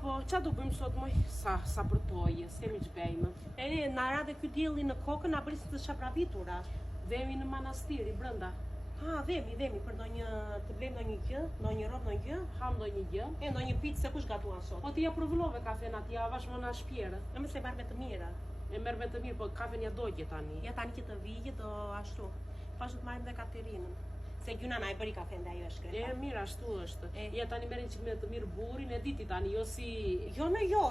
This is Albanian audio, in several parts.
po, qa do bëjmë sot moj? Sa përtoje, s'kemi që bejmë. Na ra dhe ky dielli në kokën, na bëri të shapravitura. Vemi në manastiri, brënda. Vemi, për të blejmë ndonjë gjë, ndonjë rob, ndonjë gjë. Ham ndonjë gjë. Ndonjë picë, se kush gatuan sot. Po ti ja provullove kafen ati, ja vash më na shpjerë. Më se marrë me të mira. E merr me të mirë, po kafen ja dogje tani. Ja tani që të vijë, do ashtu. Pashtu të marrim dhe Katerinën. Se gjuna na e bëri kafen dhe ajo është kreta. Mirë, ashtu është. Ja tani merrin çik me të mirë burrin, e diti tani, jo si... Jo,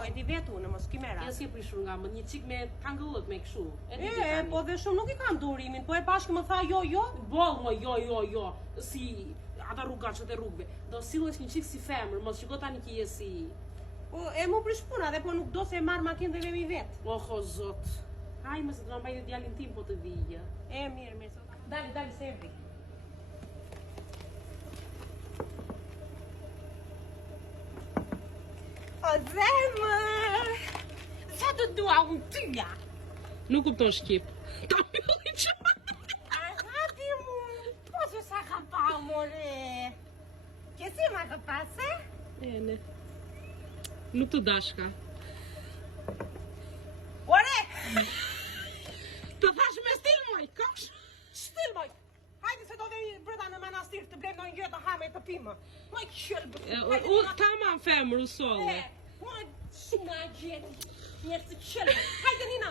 e di vetë unë, mos kimera. Jo si e prishur nga më, një çik me tangëllët me kështu. E diti tani. Po dhe shumë nuk i kam durimin, po e bashkë më tha jo. Boll mo, jo. Si ata rrugaçët e rrugëve. Do sillesh një çik si femër, mos shiko tani që je si... Po e mu prish puna dhe po nuk do se marr makinë dhe vemi vetë. O zot. Haj më se të na mbajnë djalin tim po të vijë. Mirë, sot. Dali se evri. O zemër! Sa të dua unë tyja? Nuk kupton shqip. Ta mbylli që... Hati mu! Po që sa ka pa, more! Kësi ma ka pase? Ne. Nuk të dashka. Ore! Të thash me stil moj, kosh? Shtil moj! Hajde se do dhe brëda në manastir të blem në një të hame të pimë. Moj qërë! Tamam femër, usolle. Moj, shumë a gjeti. Njerë të qëllë. Hajde Nina!